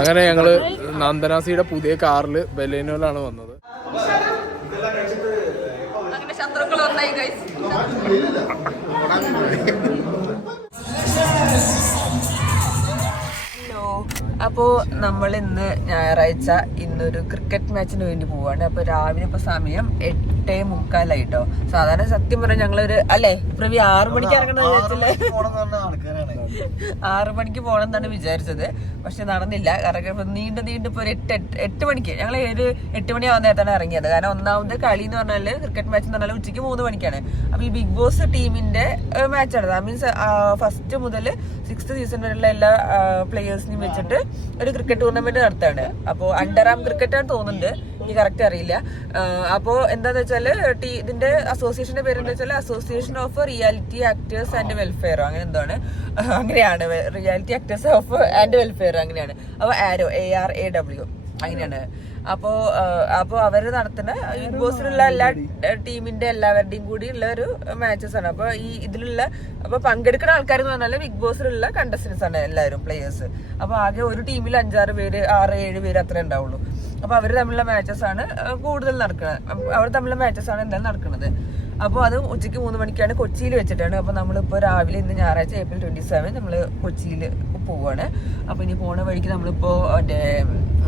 അങ്ങനെ ഞങ്ങള് നന്ദനാസിയുടെ പുതിയ കാറില് ബലേനോയിലാണ് വന്നത്. അങ്ങനെ ശത്രുക്കൾ ഒന്നായി ഗൈസ്. അപ്പോ നമ്മൾ ഇന്ന് ഞായറാഴ്ച ഇന്നൊരു ക്രിക്കറ്റ് മാച്ചിന് വേണ്ടി പോവാണ്. അപ്പൊ രാവിലെ ഇപ്പൊ സമയം 8:45 സാധാരണ സത്യം പറഞ്ഞാൽ ഞങ്ങളൊരു അല്ലേ പ്രവി 6 മണിക്ക് ഇറങ്ങണം വിചാരിച്ചല്ലേ, 6 മണിക്ക് പോകണം എന്നാണ് വിചാരിച്ചത്. പക്ഷെ നടന്നില്ല. കാരണം നീണ്ട് ഇപ്പൊ ഒരു 8 മണിക്ക് ഞങ്ങൾ ഒരു 8 മണിയാവുന്ന നേരത്താണ് ഇറങ്ങിയത്. കാരണം ഒന്നാമത് കളി എന്ന് പറഞ്ഞാല് ക്രിക്കറ്റ് മാച്ച് എന്ന് പറഞ്ഞാൽ ഉച്ചയ്ക്ക് 3 മണിക്കാണ്. അപ്പൊ ഈ ബിഗ് ബോസ് ടീമിന്റെ മാച്ചാണ്. ദാറ്റ് മീൻസ് ഫസ്റ്റ് മുതൽ 6th സീസൺ വരെയുള്ള എല്ലാ പ്ലേയേഴ്സിനെയും വെച്ചിട്ട് ഒരു ക്രിക്കറ്റ് ടൂർണമെന്റ് നടത്താണ്. അപ്പോ അണ്ടർആം ക്രിക്കറ്റ് ആണ് തോന്നുന്നുണ്ട്, എനിക്ക് കറക്റ്റ് അറിയില്ല. അപ്പോ എന്താന്ന് വെച്ചാല് ഇതിന്റെ അസോസിയേഷന്റെ പേര് എന്താ വെച്ചാൽ association of reality actors and വെൽഫെയറോ അങ്ങനെ എന്താണ്, അങ്ങനെയാണ്. Reality actors of and welfare അങ്ങനെയാണ്. അപ്പൊ ARAW അങ്ങനെയാണ്. അപ്പോ അവര് നടത്തുന്ന ബിഗ് ബോസിലുള്ള എല്ലാ ടീമിന്റെ എല്ലാവരുടെയും കൂടി ഉള്ള ഒരു മാച്ചസ് ആണ്. അപ്പൊ ഇതിലുള്ള പങ്കെടുക്കുന്ന ആൾക്കാർ എന്ന് പറഞ്ഞാല് ബിഗ് ബോസിലുള്ള കണ്ടസ്റ്റൻസ് ആണ് എല്ലാവരും, പ്ലേയേഴ്സ്. അപ്പൊ ആകെ ഒരു ടീമിൽ 5-6 പേര് 6-7 പേര് അത്രേ ഉണ്ടാവുള്ളൂ. അപ്പൊ അവര് തമ്മിലുള്ള മാച്ചസ് ആണ് കൂടുതൽ നടക്കുന്നത്. അവർ തമ്മിലുള്ള മാച്ചസ് ആണ് എന്തായാലും നടക്കുന്നത്. അപ്പോൾ അത് ഉച്ചയ്ക്ക് 3 മണിക്കാണ് കൊച്ചിയിൽ വെച്ചിട്ടാണ്. അപ്പോൾ നമ്മളിപ്പോൾ രാവിലെ ഇന്ന് ഞായറാഴ്ച April 27 നമ്മൾ കൊച്ചിയിൽ പോവുകയാണ്. അപ്പോൾ ഇനി പോണ വഴിക്ക് നമ്മളിപ്പോൾ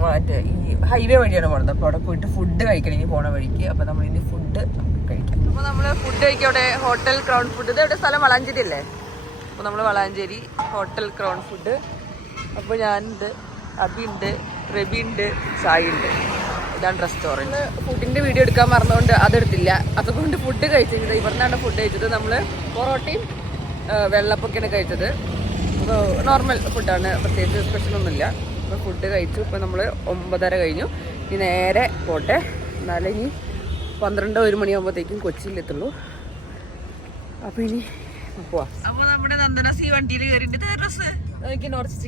മറ്റേ ഈ ഹൈവേ വഴിയാണ് പോകുന്നത്. അപ്പോൾ അവിടെ പോയിട്ട് ഫുഡ് കഴിക്കണം ഇനി പോണ വഴിക്ക്. അപ്പോൾ നമ്മളിനി ഫുഡ് കഴിക്കാം. അപ്പോൾ നമ്മൾ ഫുഡ് കഴിക്കാം അവിടെ ഹോട്ടൽ ക്രൗൺ ഫുഡ്. ഇത് എവിടെ സ്ഥലം? വളാഞ്ചേരി അല്ലേ? അപ്പോൾ നമ്മൾ വളാഞ്ചേരി ഹോട്ടൽ ക്രൗൺ ഫുഡ്. അപ്പോൾ ഞാനുണ്ട്, അബിയുണ്ട്, റബിയുണ്ട്, സായിയുണ്ട്. ഇതാണ് റെസ്റ്റോറൻറ്റ്. ഫുഡിന്റെ വീഡിയോ എടുക്കാൻ മറന്നുകൊണ്ട് അതെടുത്തില്ല. അതുകൊണ്ട് ഫുഡ് കഴിച്ചത് ഇവിടുന്നാണ് ഫുഡ് കഴിച്ചത്. നമ്മൾ പൊറോട്ടയും വെള്ളപ്പൊക്കെയാണ് കഴിച്ചത്. അപ്പോൾ നോർമൽ ഫുഡാണ്, പ്രത്യേകിച്ച് സ്പെഷ്യലൊന്നുമില്ല. അപ്പോൾ ഫുഡ് കഴിച്ചു. ഇപ്പോൾ നമ്മൾ 9:30 കഴിഞ്ഞു. ഇനി നേരെ പോട്ടെ, എന്നാലും ഇനി 12-1 മണിയാകുമ്പോഴത്തേക്കും കൊച്ചിയിലെത്തുള്ളൂ. അപ്പോൾ ഇനി പോവാം. അപ്പോൾ നമ്മുടെ നന്ദനാസി വണ്ടിയിൽ കയറിയിട്ട് ഡ്രസ്സ്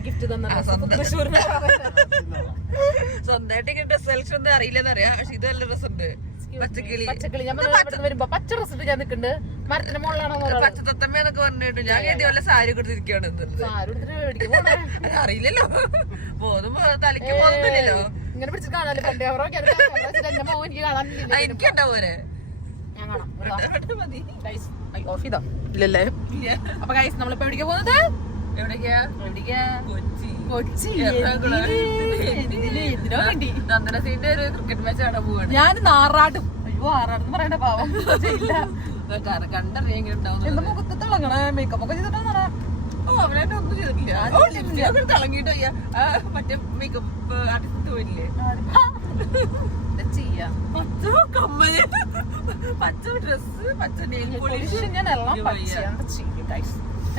ഗിഫ്റ്റ് സ്വന്തമായിട്ട് ഡ്രസ് സെലക്ഷൻ ഒന്നും അറിയില്ലെന്നറിയാം. പക്ഷെ ഇത് നല്ല ഡ്രസ് ഉണ്ട്. പച്ചക്കിളി വരുമ്പോ പച്ച ഡ്രസ് ഇട്ട് ഞാൻ നിൽക്കുന്നുണ്ട്. മരത്തിന്റെ മുകളിലാണോ പച്ചത്തമ്മയെന്നൊക്കെ പറഞ്ഞിട്ട് ഞാൻ കേട്ടി വല്ല സാരി കൊടുത്തിരിക്കുകയാണ്. അറിയില്ലല്ലോ, പോകുമ്പോ തലയ്ക്ക് പോകുന്നില്ലല്ലോ. ഇങ്ങനെ പിടിച്ച് കാണാല്ലോ. എനിക്ക് ഉണ്ടാ പോരെ ഓഫ് ചെയ്തോ ഇല്ലല്ലേ? അപ്പൊ ഗൈസ് നമ്മളിപ്പോ എവിടേക്കാ പോകുന്നത്? കൊച്ചി നന്ദനസീന്റെ ഒരു ക്രിക്കറ്റ് മാച്ച് കാണാൻ പോവാണ്. ഞാൻ ആറാടും. അയ്യോ, ആറാടും പറയണ്ട, പാവം ഇല്ല. കണ്ടറിയാൻ എങ്ങനെ ഉണ്ടാവും. എന്താ മുഖത്ത് തിളങ്ങണ മേക്കപ്പ് ഒക്കെ ചെയ്തിട്ടാ? ഓ, അവനായിട്ട് ഒന്നും ചെയ്തിട്ടില്ല. തിളങ്ങിട്ടോ മറ്റേ മേക്കപ്പ് ആർട്ടിസ്റ്റ് പോയില്ലേ? ചെയ്യാ പച്ച കമ്മല്, പച്ച ഡ്രസ്, പച്ച നെയിൽ പോളിഷ്. ഞാൻ എല്ലാം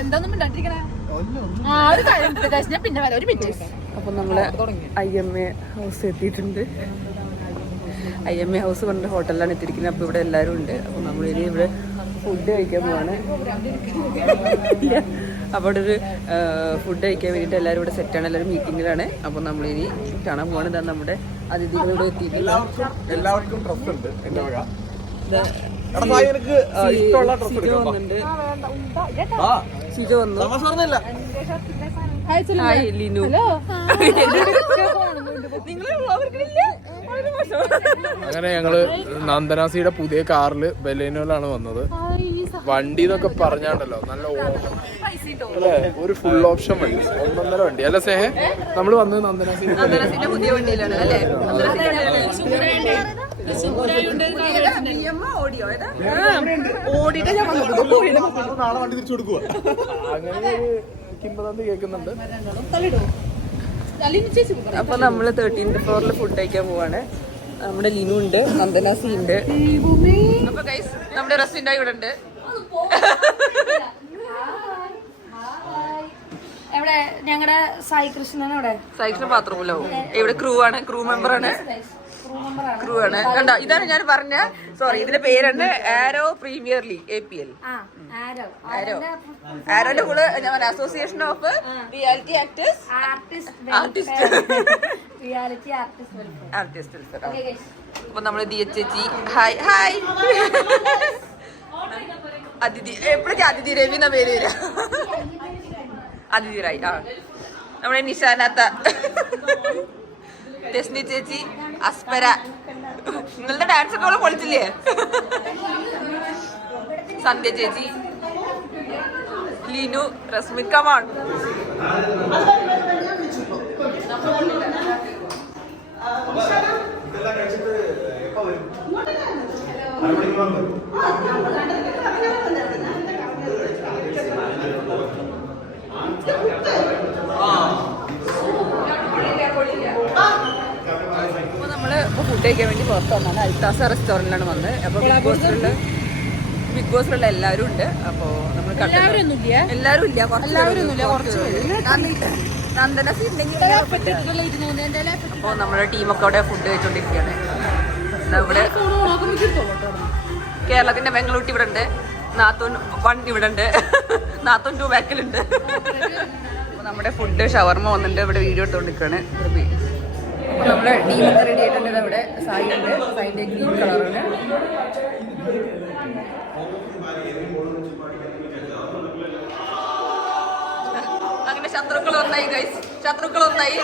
എന്താന്നും മിണ്ടാണ്ടിരിക്കണേ. ഞാൻ പിന്നെ വരാം, ഒരു മിനിറ്റ്. അപ്പൊ നമ്മള് IMA ഹൗസ് എത്തിയിട്ടുണ്ട്. IMA ഹൗസ് പറഞ്ഞ ഹോട്ടലിലാണ് എത്തിയിരിക്കുന്നത്. അപ്പൊ ഇവിടെ എല്ലാവരും ഉണ്ട്. അപ്പൊ നമ്മളിനി ഇവിടെ ഫുഡ് കഴിക്കാൻ പോവാണ്. അപ്പോൾ അവിടെ ഒരു ഫുഡ് കഴിക്കാൻ വേണ്ടിയിട്ട് എല്ലാവരും ഇവിടെ സെറ്റാണ്, എല്ലാവരും മീറ്റിങ്ങിലാണ്. അപ്പൊ നമ്മളിനി കാണാൻ പോവാണ്. ഇതാ നമ്മുടെ അതിഥികൾ ഇവിടെ എത്തിയിട്ടില്ല. എല്ലാവർക്കും ഡ്രസ് ഉണ്ട്. സിജോ വന്നു. ഹായ് ലിനു. അങ്ങനെ ഞങ്ങള് നന്ദനാസിയുടെ പുതിയ കാറില് ബലേനോയിലാണ് വന്നത്. വണ്ടി എന്നൊക്കെ പറഞ്ഞാണ്ടല്ലോ നല്ല അല്ലേ, ഒരു ഫുൾ ഓപ്ഷൻ വണ്ടി, 1.5 വണ്ടി അല്ല സ്നേഹ. നമ്മള് വന്നത് നന്ദനാസിന്റെ പുതിയ വണ്ടിയിലാണ് അല്ലേ? അങ്ങനെ കിംബദന്തി കേൾക്കുന്നുണ്ട്. അപ്പൊ നമ്മള് 13th ഫ്ലോറിൽ ഫുഡ് കഴിക്കാൻ പോവാണ്. നമ്മുടെ ലിനു ഉണ്ട്, നന്ദനാസി ഉണ്ട്. അപ്പൊ ഗൈസ് നമ്മുടെ റെസ്റ്റോറന്റ് ഇവിടെ ഉണ്ട്. എവിടെ ഞങ്ങളുടെ സായി കൃഷ്ണൻ? അവിടെ സായി കൃഷ്ണൻ ബാത്റൂമിലോ? ഇവിടെ ക്രൂ ആണ്, ക്രൂ മെമ്പർ ആണ്. കണ്ടോ, ഇതാണ് ഞാൻ പറഞ്ഞ, സോറി, ഇതിന്റെ പേരാണ് ആരോ പ്രീമിയർ ലീഗ് APL. ആരോന്റെ കൂടെ association of reality actors artist. അപ്പൊ നമ്മള് ചേച്ചി ഹായ് ഹായ് അതിഥി, എപ്പോഴേക്കും അതിഥി രവി എന്ന പേര് വരിക. അതിഥി റായി. നമ്മുടെ നിശാനാത്ത തെസ്നി ചേച്ചി, അസ്പര. നിങ്ങളുടെ ഡാൻസ് ഒക്കെ അവളെ പൊളിച്ചില്ലേ? സന്ധ്യ ചേച്ചി, ലീനു, റസ്മിക മാൺ. അപ്പോൾ നമ്മള് ഫുഡ് കഴിക്കാൻ വേണ്ടി പുറത്ത് വന്നാണ്. അൽത്താസ റെസ്റ്റോറൻറ്റിലാണ് വന്നത്. അപ്പോൾ ബിഗ് ബോസിലുള്ള എല്ലാവരും ഉണ്ട്. അപ്പോൾ നമ്മൾ എല്ലാവരും ഇല്ല, കുറച്ച് നന്ദന ഉണ്ടെങ്കിൽ. അപ്പോൾ നമ്മുടെ ടീമൊക്കെ അവിടെ ഫുഡ് കഴിച്ചോണ്ടിരിക്കുകയാണ്. ഇവിടെ കേരളത്തിന്റെ ബംഗളൂട്ടി ഇവിടെ ഉണ്ട്, നാത്തൂൻ 1 ഇവിടെ ഉണ്ട്, നാത്തൂൻ 2 ബാക്കിലുണ്ട്. അപ്പോൾ നമ്മുടെ ഫുഡ് ഷവർമ വന്നിട്ടുണ്ട്. ഇവിടെ വീഡിയോ എടുത്തോണ്ടിരിക്കുകയാണ്. അപ്പോൾ നമ്മുടെ ടീമൊക്കെ റെഡി ആയിട്ടുണ്ട്. ഇവിടെ സായി ഉണ്ട്, സായിന്റെ ഗ്രീൻ കളറാണ്. അങ്ങനെ ശത്രുക്കൾ ഒന്നായി ഗൈസ്, ശത്രുക്കൾ ഒന്നായി.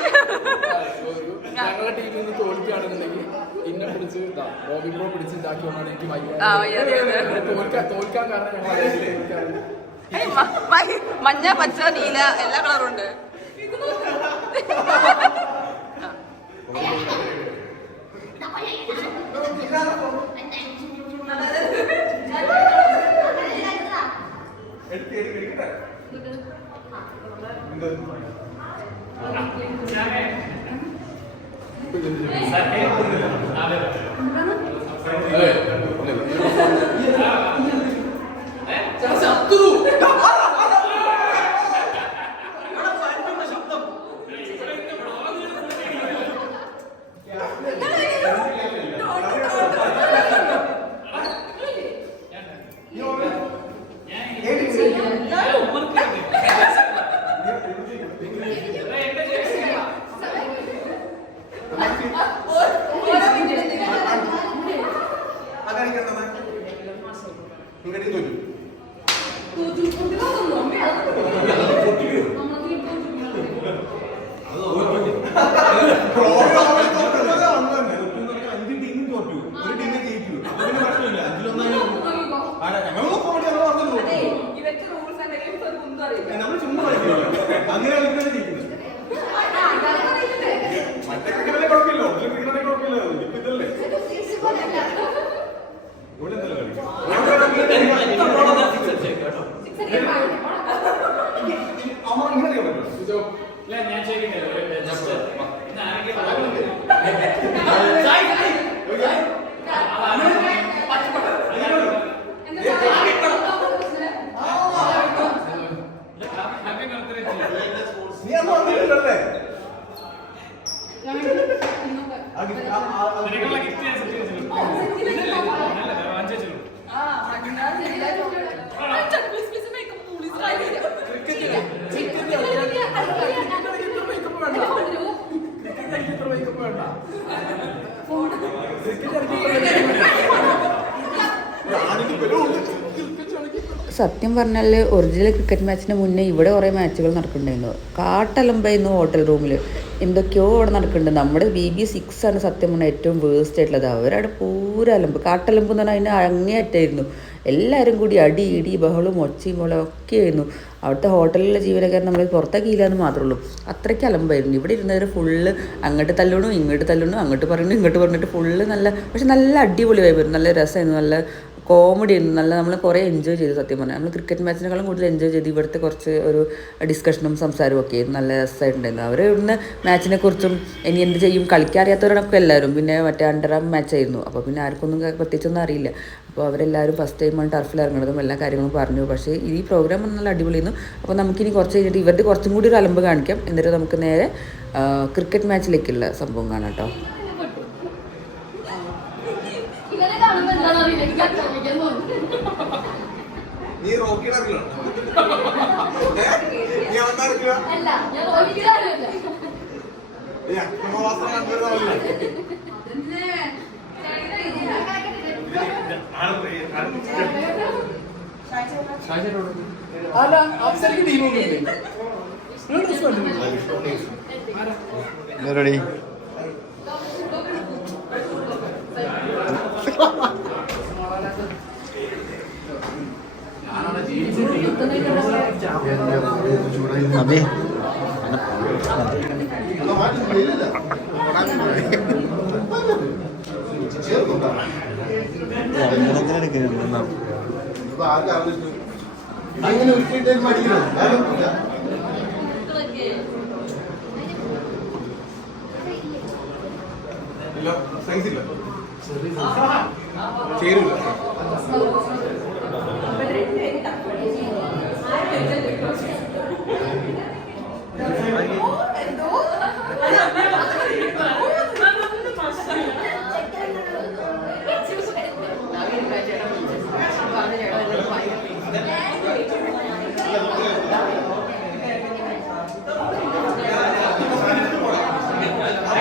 ഞങ്ങളുടെ ടീമിൽ നിന്ന് തോൽക്കുകയാണെന്നുണ്ടെങ്കിൽ ഇന്നെ പിടിച്ച് ബോബിബ്രോ പിടിച്ച് ഇതാക്കി വന്നാൽ എനിക്ക് തോൽക്കാൻ കാരണം ഞങ്ങൾ മഞ്ഞ, പച്ച, നീല എല്ലാ കളറും ഉണ്ട്. സത്യം പറഞ്ഞാൽ ഒറിജിനൽ ക്രിക്കറ്റ് മാച്ചിന് മുന്നേ ഇവിടെ കുറേ മാച്ചുകൾ നടക്കുന്നുണ്ടായിരുന്നു. കാട്ടലമ്പായിരുന്നു ഹോട്ടൽ റൂമിൽ. എന്തൊക്കെയോ അവിടെ നടക്കുന്നുണ്ട്. നമ്മുടെ BB6 ആണ് സത്യം പറഞ്ഞാൽ ഏറ്റവും വേസ്റ്റ് ആയിട്ടുള്ളത്. അവരവിടെ പൂര അലമ്പ്, കാട്ടലമ്പ് എന്ന് പറഞ്ഞാൽ അതിന് അങ്ങേയറ്റായിരുന്നു. എല്ലാവരും കൂടി അടി ഇടി ബഹളും ഒച്ചയും പോലെ ഒക്കെ ആയിരുന്നു. അവിടുത്തെ ഹോട്ടലിലെ ജീവനക്കാരൻ നമ്മൾ പുറത്താക്കിയില്ല എന്ന് മാത്രമേ ഉള്ളൂ. അത്രയ്ക്ക് അലമ്പായിരുന്നു. ഇവിടെ ഇരുന്നവർ ഫുള്ള് അങ്ങോട്ട് തല്ലണു ഇങ്ങോട്ട് തല്ലണു, അങ്ങോട്ട് പറയണു ഇങ്ങോട്ട് പറഞ്ഞിട്ട് ഫുള്ള് നല്ല, പക്ഷെ നല്ല അടിപൊളി വൈബായിരുന്നു. നല്ല രസമായിരുന്നു, നല്ല കോമഡി ആയിരുന്നു. നല്ല നമ്മൾ കുറേ എൻജോയ് ചെയ്തു. സത്യം പറഞ്ഞാൽ നമ്മൾ ക്രിക്കറ്റ് മാച്ചിനേക്കാളും കൂടുതൽ എൻജോയ് ചെയ്തു. ഇവിടുത്തെ കുറച്ച് ഒരു ഡിസ്കഷനും സംസാരവും ഒക്കെ ആയിരുന്നു. നല്ല രസമായിട്ടുണ്ടായിരുന്നു. അവർ ഇവിടുന്ന് മാച്ചിനെ കുറിച്ചും ഇനി എന്ത് ചെയ്യും, കളിക്കാറിയാത്തവരൊക്കെ എല്ലാവരും. പിന്നെ മറ്റേ അണ്ടറാം മാച്ചായിരുന്നു. അപ്പോൾ പിന്നെ ആർക്കൊന്നും പ്രത്യേകിച്ചൊന്നും അറിയില്ല. അപ്പോൾ അവരെല്ലാവരും ഫസ്റ്റ് ടൈമാണ് ടർഫിൽ ഇറങ്ങുന്നതും എല്ലാ കാര്യങ്ങളും പറഞ്ഞു. പക്ഷേ ഈ പ്രോഗ്രാം നല്ല അടിപൊളിയായിരുന്നു. അപ്പോൾ നമുക്കിനി കുറച്ച് കഴിഞ്ഞിട്ട് ഇവരുടെ കുറച്ചും കൂടി ഒരു അലമ്പ് കാണിക്കാം. എന്നിട്ട് നമുക്ക് നേരെ ക്രിക്കറ്റ് മാച്ചിലേക്കുള്ള സംഭവം കാണാം കേട്ടോ. റെഡി അതെ അങ്ങനെ ഉരുട്ടിയിട്ട് മടിക്കണം. സൈസില്ല ചേരില്ല.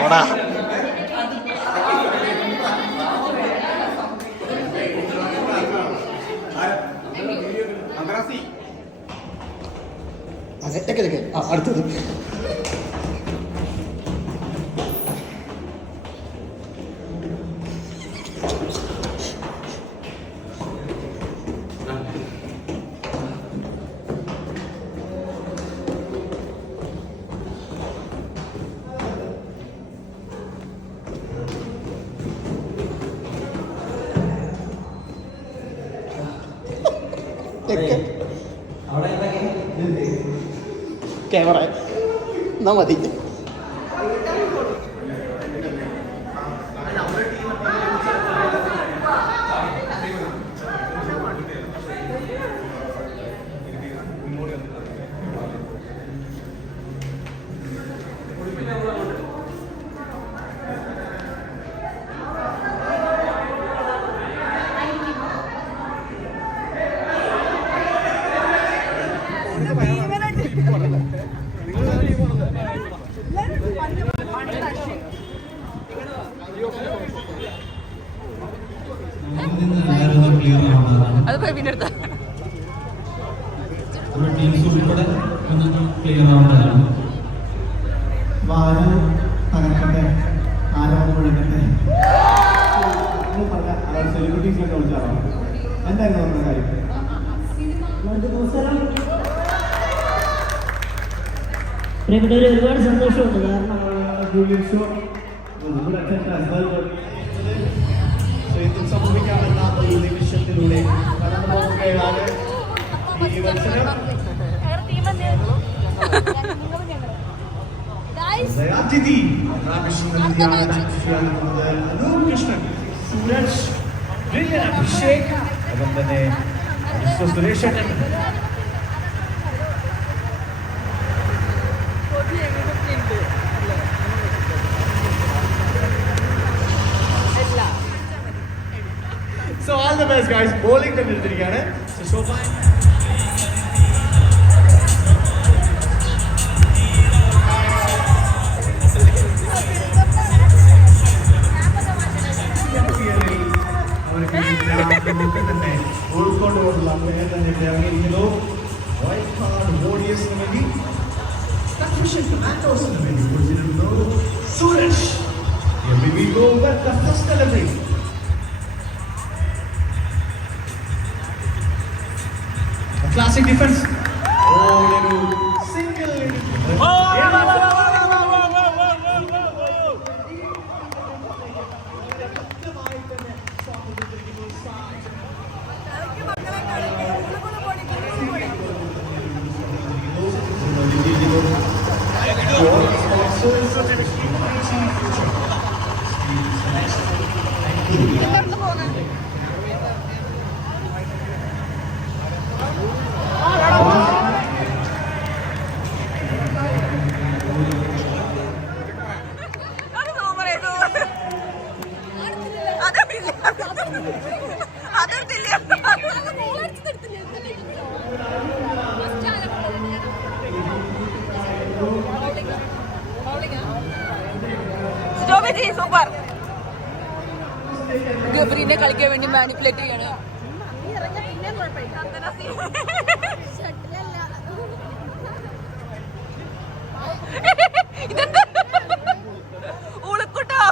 ഓടാ അതൊക്കെ അടുത്തത് ക്യാമറ എന്നാ മതി. അത് പോയി പിന്നെ എടുത്ത വാരം തകർക്കട്ടെ, ആരോപണം കൊടുക്കട്ടെ. സെലിബ്രിറ്റീസിലൊക്കെ വിളിച്ചാണോ? എന്തായിരുന്നു നമ്മുടെ കാര്യം? പ്രിയപ്പെട്ടവരെ, ഒരുപാട് സന്തോഷമുണ്ട്. കാരണം സംഭവിക്കാമെന്ന ഒരു നിമിഷത്തിലൂടെ കടന്നു പോകുകയാണ് ഈ മത്സരം. അതിഥി കൃഷ്ണൻ, സൂരജ്, അഭിഷേക്, ഒപ്പം തന്നെ സുരേഷ് ഏട്ടൻ. So all the best guys. Bowling time എടുത്തിരിക്കുകയാണ്. So far അവർക്ക് തന്നെ ഉൾക്കൊണ്ടുകൊണ്ടുള്ള അങ്ങനെ തന്നെ ഇറങ്ങിയിരിക്കുന്നു. വൈറ്റ് കാർഡ് വോറിയേഴ്സിന് വേണ്ടി, കൺഫ്യൂഷൻ കമാൻഡോസിന് വേണ്ടി കൊടുത്തിരുന്നു Sooraj. Here we go with the first delivery. Classic defense. Single. Super. ഗബ്രീനെ കളിക്കാൻ വേണ്ടി മാനിപ്പുലേറ്റ് ചെയ്യാണ്. ഇതെന്താ ഉളുക്കുട്ടോ?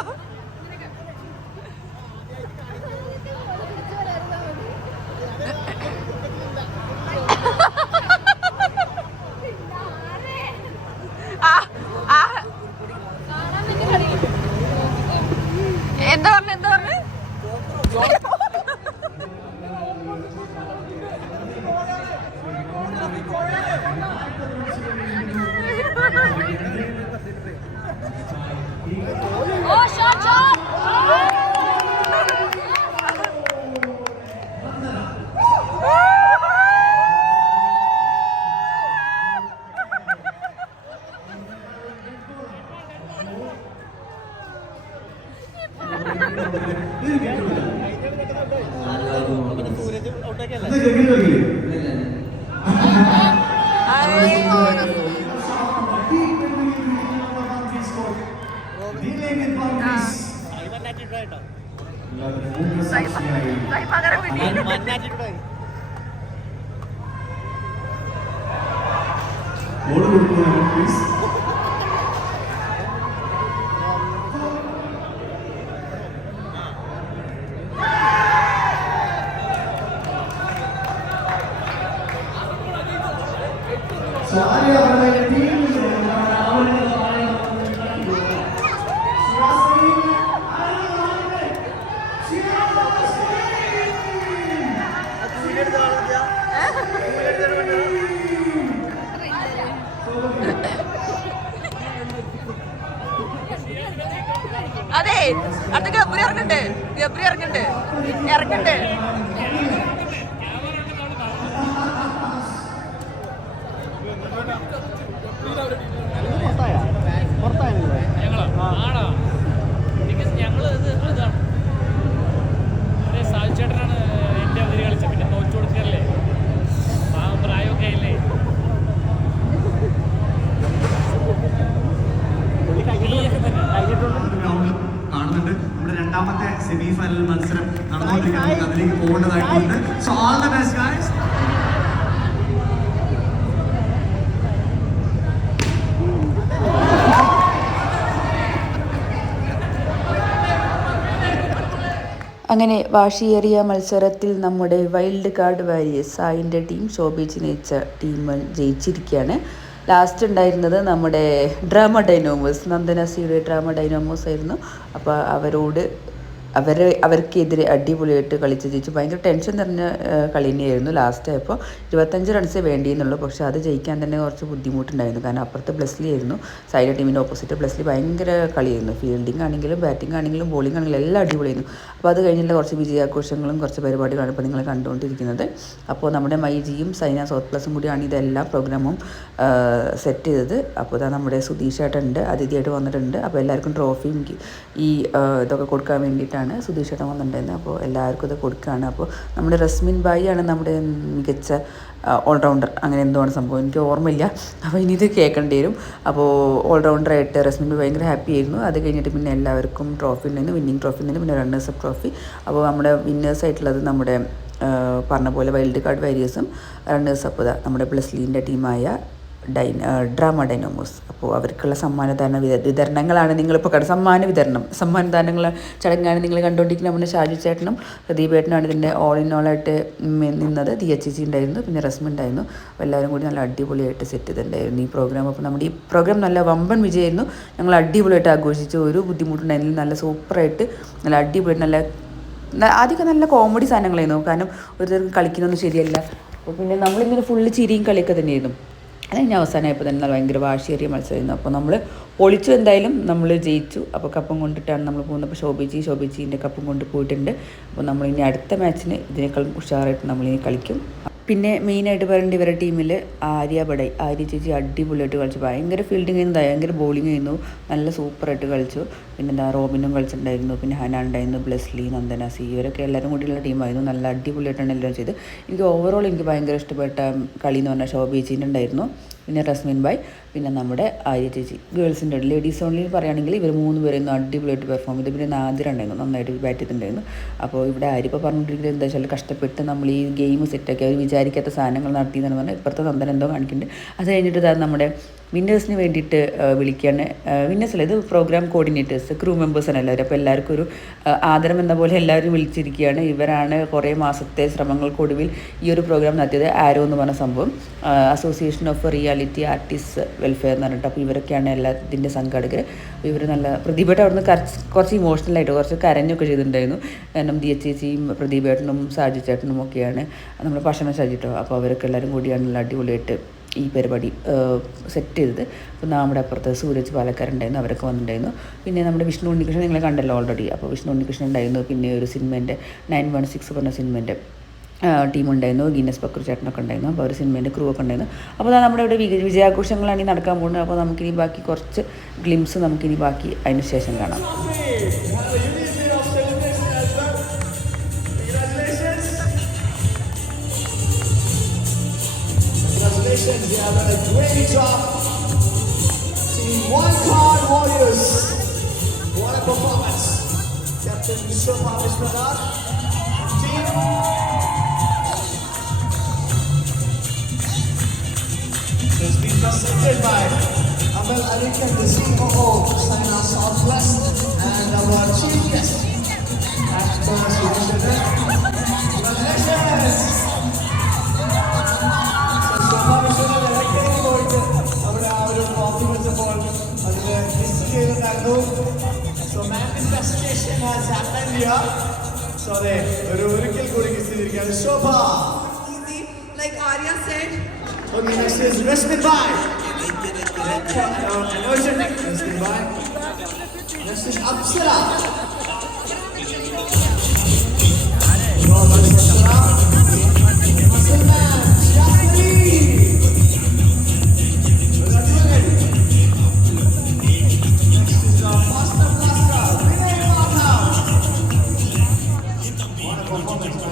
So Arya Bharati team അതെ അടുത്ത ഗബ്രി ഇറങ്ങണ്ട് ഇറങ്ങണ്ട് ചേട്ടനാണ് എൻ്റെ അവര് കളിച്ചത്. പിന്നെ തോറ്റു കൊടുക്കല്ലേ, ആ പ്രായമൊക്കെ അല്ലേ. കാണുന്നുണ്ട്. നമ്മുടെ രണ്ടാമത്തെ സെമി ഫൈനൽ മത്സരം നടന്നുകൊണ്ടിരിക്കുന്നത്, അതിലേക്ക് പോകേണ്ടതായിട്ടുണ്ട്. So all the best guys. അങ്ങനെ വാശിയേറിയ മത്സരത്തിൽ നമ്മുടെ വൈൽഡ് കാർഡ് വാരിയേഴ്സ് സായിൻ്റെ ടീം ശോഭിച്ച് നയിച്ച ടീം ജയിച്ചിരിക്കുകയാണ്. ലാസ്റ്റ് ഉണ്ടായിരുന്നത് നമ്മുടെ ഡ്രാമ ഡൈനോമോസ്, നന്ദനസിയുടെ ഡ്രാമ ഡൈനോമോസ് ആയിരുന്നു. അപ്പോൾ അവർക്കെതിരെ അടിപൊളിയായിട്ട് കളിച്ച് ജയിച്ചു. ഭയങ്കര ടെൻഷൻ നിറഞ്ഞ കളി തന്നെയായിരുന്നു. ലാസ്റ്റ് ആയപ്പോൾ 25 റൺസേ വേണ്ടിയെന്നുള്ളൂ. പക്ഷേ അത് ജയിക്കാൻ തന്നെ കുറച്ച് ബുദ്ധിമുട്ടുണ്ടായിരുന്നു. കാരണം അപ്പുറത്ത് ബ്ലെസ്ലി ആയിരുന്നു, സൈഡ് ടീമിൻ്റെ ഓപ്പോസിറ്റ്. ബ്ലെസ്ലി ഭയങ്കര കളിയായിരുന്നു. ഫീൽഡിംഗ് ആണെങ്കിലും ബാറ്റിംഗ് ആണെങ്കിലും ബോളിംഗ് ആണെങ്കിലും എല്ലാം അടിപൊളിയായിരുന്നു. അപ്പോൾ അത് കഴിഞ്ഞുള്ള കുറച്ച് വിജയാഘോഷങ്ങളും കുറച്ച് പരിപാടികളാണ് ഇപ്പോൾ നിങ്ങൾ കണ്ടുകൊണ്ടിരിക്കുന്നത്. അപ്പോൾ നമ്മുടെ മൈജിയും സൈന സൗത്ത് പ്ലസും കൂടിയാണ് ഇതെല്ലാം പ്രോഗ്രാമും സെറ്റ് ചെയ്തത്. അപ്പോൾ ഇതാ നമ്മുടെ സുധീഷ് ഏട്ടനുണ്ട്, അതിഥിയായിട്ട് വന്നിട്ടുണ്ട്. അപ്പോൾ എല്ലാവർക്കും ട്രോഫിയും ഈ ഇതൊക്കെ കൊടുക്കാൻ വേണ്ടിയിട്ടാണ് സുധീഷ് ഏട്ടൻ വന്നിട്ടുണ്ടായിരുന്നത്. അപ്പോൾ എല്ലാവർക്കും ഇത് കൊടുക്കുകയാണ്. അപ്പോൾ നമ്മുടെ റസ്മിൻ ബായി ആണ് നമ്മുടെ മികച്ച ഓൾറൗണ്ടർ, അങ്ങനെ എന്തോ ആണ് സംഭവം, എനിക്ക് ഓർമ്മയില്ല. അപ്പോൾ ഇനി ഇത് കേൾക്കേണ്ടി വരും. അപ്പോൾ ഓൾറൗണ്ടറായിട്ട് റസ്മിൻ ബായി ഭയങ്കര ഹാപ്പി ആയിരുന്നു. അത് കഴിഞ്ഞിട്ട് പിന്നെ എല്ലാവർക്കും ട്രോഫി ഉണ്ടായിരുന്നു, വിന്നിങ് ട്രോഫി ഉണ്ടായിരുന്നു, പിന്നെ റണ്ണേഴ്സ് അപ്പ് ട്രോഫി. അപ്പോൾ നമ്മുടെ വിന്നേഴ്സ് ആയിട്ടുള്ളത് നമ്മുടെ പറഞ്ഞ പോലെ വൈൽഡ് കാർഡ് വാരിയേഴ്സും, റണ്ണേഴ്സ് അപ്പ് നമ്മുടെ ബ്ലെസ്ലീൻ്റെ ടീമായ ഡ്രാമ ഡൈനോമോസ്. അപ്പോൾ അവർക്കുള്ള സമ്മാനദാന വിതരണങ്ങളാണ് നിങ്ങളിപ്പോൾ സമ്മാനദാനങ്ങൾ ചടങ്ങാണ് നിങ്ങൾ കണ്ടുകൊണ്ടിരിക്കുന്നത്. നമ്മുടെ ഷാജു ചേട്ടനും പ്രദീപേട്ടനാണ് ഇതിൻ്റെ ഓൾ ഇൻ ഓൾ ആയിട്ട് നിന്നത്. DHC ഉണ്ടായിരുന്നു, പിന്നെ റസ്മി ഉണ്ടായിരുന്നു. അപ്പോൾ എല്ലാവരും കൂടി നല്ല അടിപൊളിയായിട്ട് സെറ്റ് ചെയ്തിട്ടുണ്ടായിരുന്നു ഈ പ്രോഗ്രാം. അപ്പോൾ നമ്മുടെ ഈ പ്രോഗ്രാം നല്ല വമ്പൻ വിജയമായിരുന്നു. ഞങ്ങൾ അടിപൊളിയായിട്ട് ആഘോഷിച്ചു, ഒരു ബുദ്ധിമുട്ടുണ്ടായിരുന്നില്ല. നല്ല സൂപ്പറായിട്ട് നല്ല അടിപൊളി ആദ്യമൊക്കെ നല്ല കോമഡി സാധനങ്ങളായിരുന്നു. കാരണം ഒരു തരം കളിക്കുന്നൊന്നും ശരിയല്ല. അപ്പോൾ പിന്നെ നമ്മളിങ്ങനെ ഫുള്ള് ചിരിയും കളിയൊക്കെ തന്നെയായിരുന്നു. അത് കഴിഞ്ഞ അവസാനമായപ്പോൾ തന്നെ ഭയങ്കര വാശിയേറിയ മത്സരമായിരുന്നു. അപ്പോൾ നമ്മൾ പൊളിച്ചു, എന്തായാലും നമ്മൾ ജയിച്ചു. അപ്പോൾ കപ്പും കൊണ്ടിട്ടാണ് നമ്മൾ പോകുന്നത്. അപ്പോൾ ശോഭിച്ചീൻ്റെ കപ്പും കൊണ്ട് പോയിട്ടുണ്ട്. അപ്പോൾ നമ്മളിനി അടുത്ത മാച്ചിന് ഇതിനേക്കാളും ഉഷാറായിട്ട് നമ്മളിനി കളിക്കും. പിന്നെ മെയിനായിട്ട് പറയേണ്ട ഇവരുടെ ടീമിൽ ആര്യ ചേച്ചി അടിപൊളിയായിട്ട് കളിച്ചു. ഭയങ്കര ഫീൽഡിങ് ആയിരുന്നു, ഭയങ്കര ബോളിംഗ് ആയിരുന്നു, നല്ല സൂപ്പറായിട്ട് കളിച്ചു. പിന്നെ എന്താ റോബിനും കളിച്ചിട്ടുണ്ടായിരുന്നു, പിന്നെ ഹന ഉണ്ടായിരുന്നു, ബ്ലെസ്ലി, നന്ദനസി, ഇവരൊക്കെ എല്ലാവരും കൂടിയുള്ള ടീമായിരുന്നു. നല്ല അടിപൊളിയായിട്ടാണ് എല്ലാം ചെയ്ത്. എനിക്ക് ഓവറോൾ എനിക്ക് ഭയങ്കര ഇഷ്ടപ്പെട്ട കളി എന്ന് പറഞ്ഞാൽ ശോഭിച്ചീൻ്റെ ഉണ്ടായിരുന്നു, പിന്നെ റസ്മിൻ ബായ്, പിന്നെ നമ്മുടെ ആര്യ ചേച്ചി. ഗേൾസിൻ്റെ ലേഡീസ് ഓൺലി പറയുകയാണെങ്കിൽ ഇവർ 3 പേരായിരുന്നു അടിപൊളിയായിട്ട് പെർഫോം ചെയ്ത്. പിന്നെ നാദിര ഉണ്ടായിരുന്നു, നന്നായിട്ട് ബാറ്റ് ചെയ്തിട്ടുണ്ടായിരുന്നു. അപ്പോൾ ഇവിടെ ആരിപ്പോൾ പറഞ്ഞുകൊണ്ടിരിക്കുന്നത് എന്താ വെച്ചാൽ കഷ്ടപ്പെട്ട് നമ്മൾ ഈ ഗെയിം സെറ്റാക്കി അവർ വിചാരിക്കാത്ത സാധനങ്ങൾ നടത്തിയെന്ന് പറഞ്ഞാൽ ഇപ്പുറത്തെ നന്ദൻ എന്തോ കാണിക്കുന്നുണ്ട്. അത് കഴിഞ്ഞിട്ട് ഇതാ നമ്മുടെ വിന്നേഴ്സിന് വേണ്ടിയിട്ട് വിളിക്കുകയാണ്. വിന്നേഴ്സല്ല, ഇത് പ്രോഗ്രാം കോർഡിനേറ്റേഴ്സ്, ക്രൂ മെമ്പേഴ്സാണ് എല്ലാവരും. അപ്പോൾ എല്ലാവർക്കും ഒരു ആദരം എന്ന പോലെ എല്ലാവരും വിളിച്ചിരിക്കുകയാണ്. ഇവരാണ് കുറേ മാസത്തെ ശ്രമങ്ങൾക്കൊടുവിൽ ഈ ഒരു പ്രോഗ്രാം നടത്തിയത്. ആരോ എന്ന് പറഞ്ഞ സംഭവം, association of reality artist welfare എന്ന് പറഞ്ഞിട്ട്. അപ്പോൾ ഇവരൊക്കെയാണ് ഇതിൻ്റെ സംഘാടകർ. അപ്പോൾ ഇവർ നല്ല പ്രതിഭയുടെ അവിടുന്ന് കുറച്ച് ഇമോഷണലായിട്ട് കുറച്ച് കരഞ്ഞൊക്കെ ചെയ്തിട്ടുണ്ടായിരുന്നു. കാരണം ചേച്ചിയും പ്രതിഭേട്ടനും ഷാജി ചേട്ടനും ഒക്കെയാണ് നമ്മുടെ ഭക്ഷണം ഷാജിട്ടോ. അപ്പോൾ അവരൊക്കെ എല്ലാവരും കൂടിയാണ് നല്ല അടിപൊളിയായിട്ട് ഈ പരിപാടി സെറ്റ് ചെയ്തത്. അപ്പോൾ നമ്മുടെ അപ്പുറത്ത് സൂരജ് പാലക്കാരുണ്ടായിരുന്നു, അവരൊക്കെ വന്നിട്ടുണ്ടായിരുന്നു. പിന്നെ നമ്മുടെ വിഷ്ണു ഉണ്ണികൃഷ്ണൻ നിങ്ങളെ കണ്ടല്ലോ ഓൾറെഡി. അപ്പോൾ വിഷ്ണു ഉണ്ണികൃഷ്ണൻ ഉണ്ടായിരുന്നു. പിന്നെ ഒരു സിനിമേൻ്റെ 916 പറഞ്ഞ സിനിമേൻ്റെ ടീമുണ്ടായിരുന്നു. ഗിന്നസ് ബക്കർ ചേട്ടനൊക്കെ ഉണ്ടായിരുന്നു. അപ്പോൾ ഒരു സിനിമേൻ്റെ ക്രൂ ഒക്കെ ഉണ്ടായിരുന്നു. അപ്പോൾ നമ്മുടെ ഇവിടെ വിജയാഘോഷങ്ങളാണ് ഈ നടക്കാൻ പോകുന്നത്. അപ്പോൾ നമുക്കിനി ബാക്കി കുറച്ച് ഗ്ലിംസ് നമുക്കിനി ബാക്കി അതിന് ശേഷം കാണാം. Congratulations, you have done a great job. Team One Card Warriors. What a performance. Captain Shobha Vishwanath. Team. It's been presented by Amal Alikan, the COO of China Southwest, and our chief guest, Actor Suresh. Congratulations. So manifestation has happened here. So ഒരിക്കൽ കൂടി കിസിയിരിക്കുകയാണ് ശോഭ. Like Arya said, Okay, next is Rasmin Bhai. Energetic Rasmin Bhai. Next is Apsara. Performance.